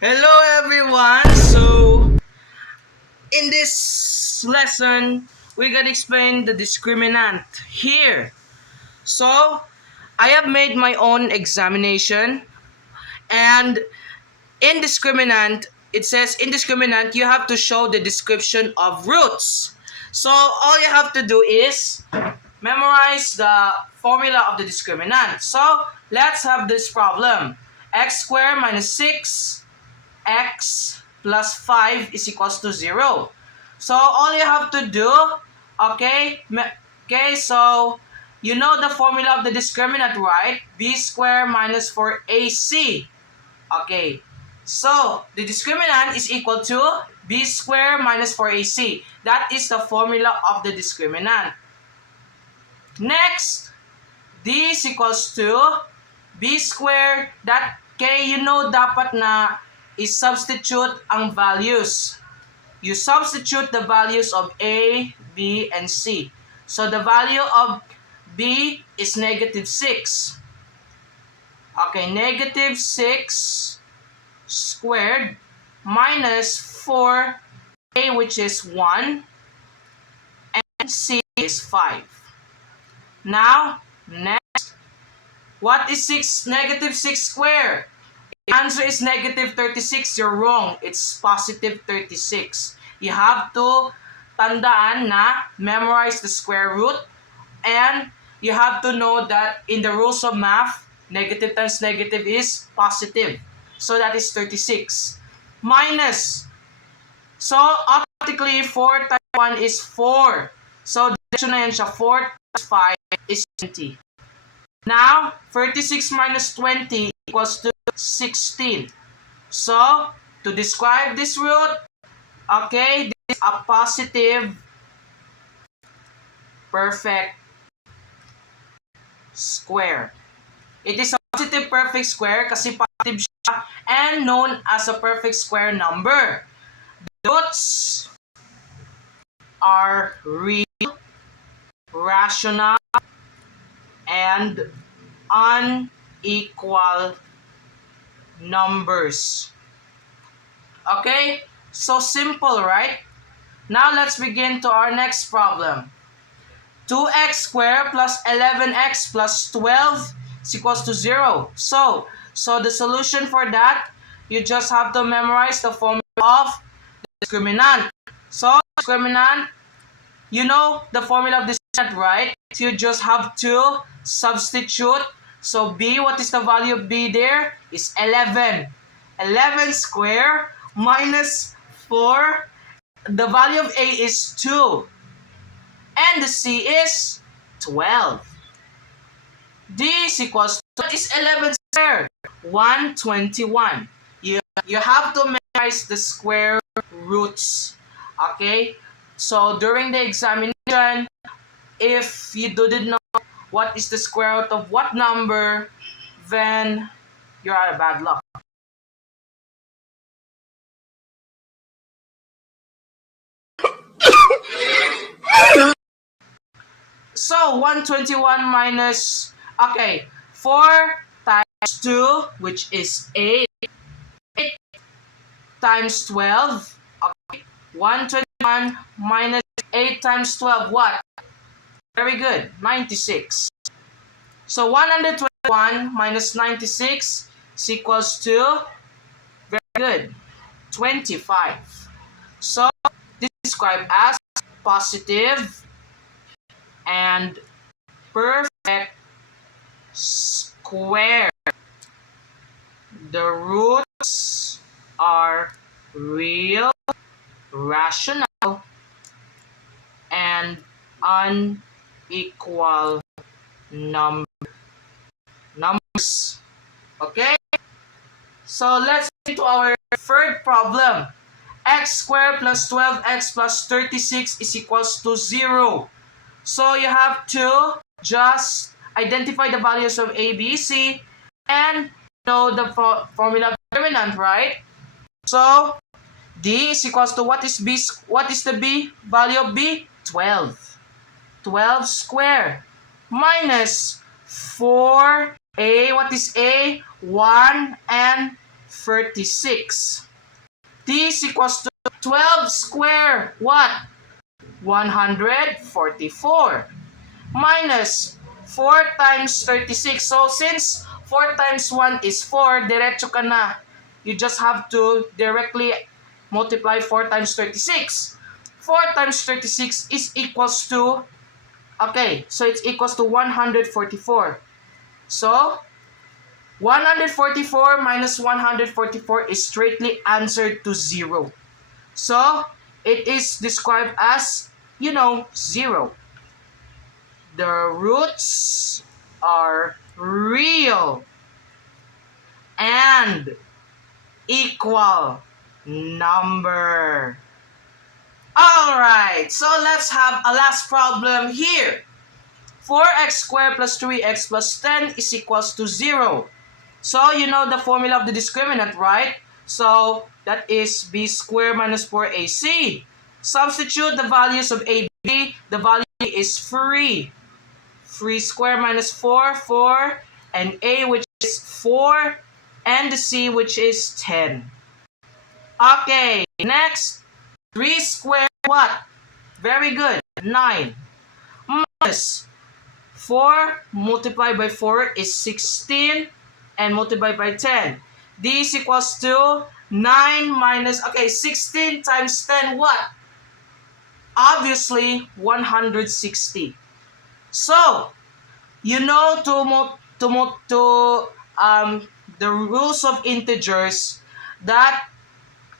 Hello everyone! So, in this lesson, we're gonna explain the discriminant here. So, I have made my own examination, and in discriminant, it says in discriminant, you have to show the description of roots. So, all you have to do is memorize the formula of the discriminant. So, let's have this problem. X squared minus 6 x plus 5 is equals to 0. So, all you have to do, so you know the formula of the discriminant, right? B squared minus 4AC. Okay, so the discriminant is equal to B squared minus 4AC. That is the formula of the discriminant. Next, D is equals to B squared. You know dapat na i-substitute ang values. You substitute the values of A, B, and C. So the value of B is negative 6. Okay, negative 6 squared minus 4A, which is 1, and C is 5. Now, next, what is negative 6 squared? The answer is negative 36. You're wrong. It's positive 36. You have to tandaan na memorize the square root, and you have to know that in the rules of math, negative times negative is positive. So that is 36. Minus. So automatically 4 times 1 is 4. So diretso na yan siya. 4 times 5 is 20. Now, 36 minus 20 equals to 16. So, to describe this root, okay, this is a positive perfect square. It is a positive perfect square kasi positive siya and known as a perfect square number. The roots are real, rational, and unequal numbers. Okay? So simple, right? Now let's begin to our next problem. 2x squared plus 11x plus 12 is equals to 0. So the solution for that, you just have to memorize the formula of the discriminant. So discriminant, you know the formula of discriminant, right? You just have to substitute. So B, what is the value of B there? Is 11. 11 squared minus 4. The value of A is 2. And the C is 12. D is equals to, what is 11 squared? 121. You have to memorize the square roots. Okay? So during the examination, if you didn't know what is the square root of what number, then you're out of bad luck. So 121 minus, 4 times 2, which is 8. 8 times 12, 121 minus 8 times 12, what? Very good, 96. So 121 minus 96 is equals to, very good, 25. So this is described as positive and perfect square. The roots are real, rational, and unequal numbers. Okay? So let's get to our third problem. X squared plus 12x plus 36 is equals to 0. So you have to just identify the values of A, B, C, and know the formula of discriminant, right? So D is equals to, what is B? What is the B? Value of B? 12. 12 squared minus 4A. What is A? 1 and 36. D is equals to 12 square, what? 144. Minus 4 times 36. So since 4 times 1 is 4, diretso ka na. You just have to directly multiply 4 times 36. 4 times 36 is equals to, okay, so it's equals to 144. So, 144 minus 144 is straightly answered to 0. So, it is described as, 0. The roots are real and equal number. Alright, so let's have a last problem here. 4x squared plus 3x plus 10 is equals to 0. So, you know the formula of the discriminant, right? So, that is b squared minus 4ac. Substitute the values of a, b. The value is 3. 3 squared minus 4, 4. And a, which is 4. And the c, which is 10. Okay, next. 3 squared what? Very good. 9. Minus 4 multiplied by 4 is 16. And multiplied by 10. D is equals to 9 minus, 16 times 10 what? Obviously, 160. So, you know the rules of integers that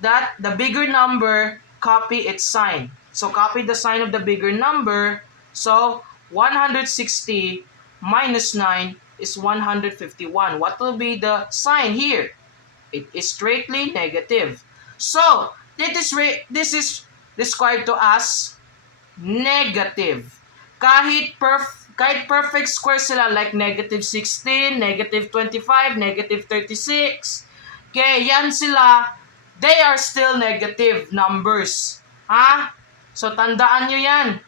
the bigger number copy its sign. So, copy the sign of the bigger number. So, 160 minus 9 is 151. What will be the sign here? It is straightly negative. So, this is described to as negative. Kahit perfect square sila like negative 16, negative 25, negative 36. Okay, yan sila. They are still negative numbers. Ha? So, tandaan nyo yan.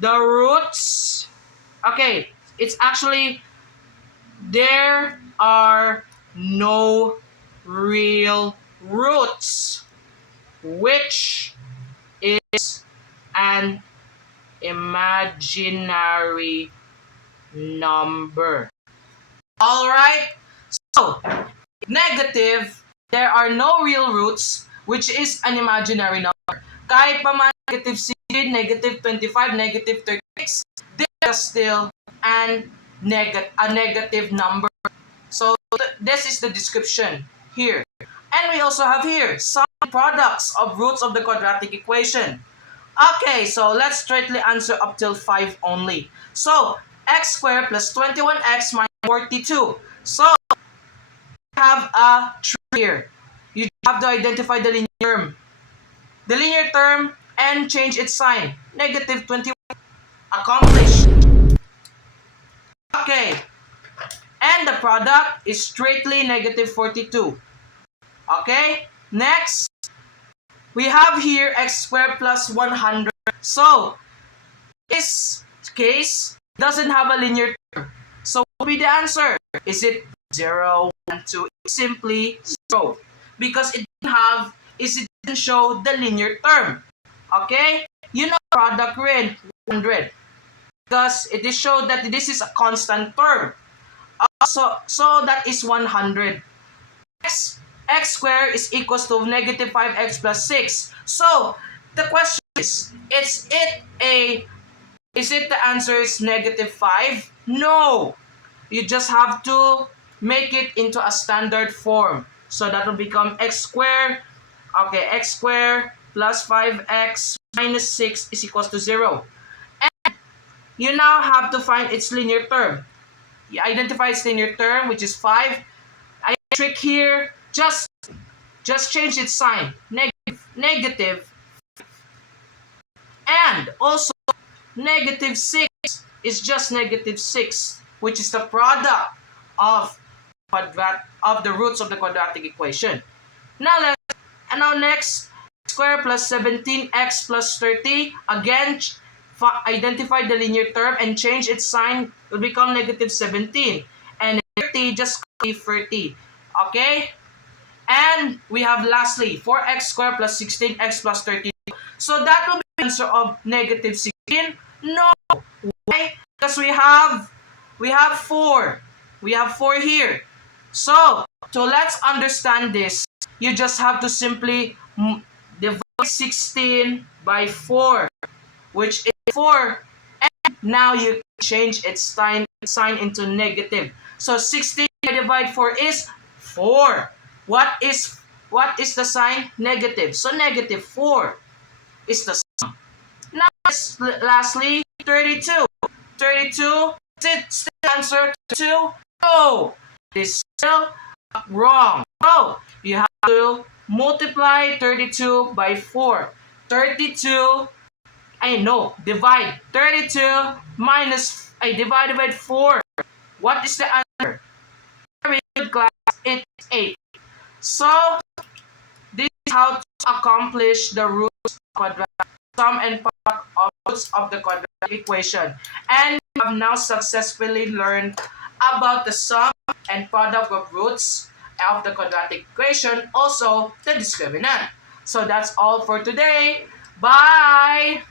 The roots, it's actually, there are no real roots, which is an imaginary number. Alright? So, negative, there are no real roots, which is an imaginary number. Kahit pa negative 16, negative 25, negative 36, they are still a negative number. So, this is the description here. And we also have here some products of roots of the quadratic equation. Okay, so let's straightly answer up till 5 only. So, x squared plus 21x minus 42. So, we have a tree here. You have to identify the linear term. The linear term and change its sign. Negative 21. Accomplished. Okay. And the product is straightly negative 42. Okay. Next, we have here x squared plus 100. So, this case doesn't have a linear term. So, what will be the answer? Is it 0, 1, 2? It's simply 0. Because it didn't show the linear term. Okay? You know product rin, 100. Because it is showed that this is a constant term. So that is 100. X squared is equals to negative 5x plus 6. So, the question is the answer is negative 5? No. You just have to make it into a standard form. So, that will become x squared. Okay, x squared plus 5x minus 6 is equals to 0. And you now have to find its linear term. You identify its linear term, which is 5. I trick here, just change its sign. Negative. And also, negative 6 is just negative 6, which is the product of the roots of the quadratic equation. Now next, square plus 17x plus 30. Again, identify the linear term and change its sign. Will become negative 17. And 30, just copy 30. Okay? And we have lastly 4x squared plus 16x plus 32. So that will be the answer of negative 16. No. Why? Because we have 4. We have 4 here. So let's understand this. You just have to simply divide 16 by 4, which is 4. And now you change its sign into negative. So 16 divided 4 is 4. What is the sign? Negative. So negative 4 is the sum. Now lastly 32. 32, is it still answer 2? No, it is still wrong. So you have to multiply 32 by 4. 32, divide 32 divided by 4. What is the answer? Very good, class. It's 8. So this is how to accomplish the roots of quadratic sum and product of roots of the quadratic equation. And we have now successfully learned about the sum and product of roots of the quadratic equation, also the discriminant. So that's all for today. Bye!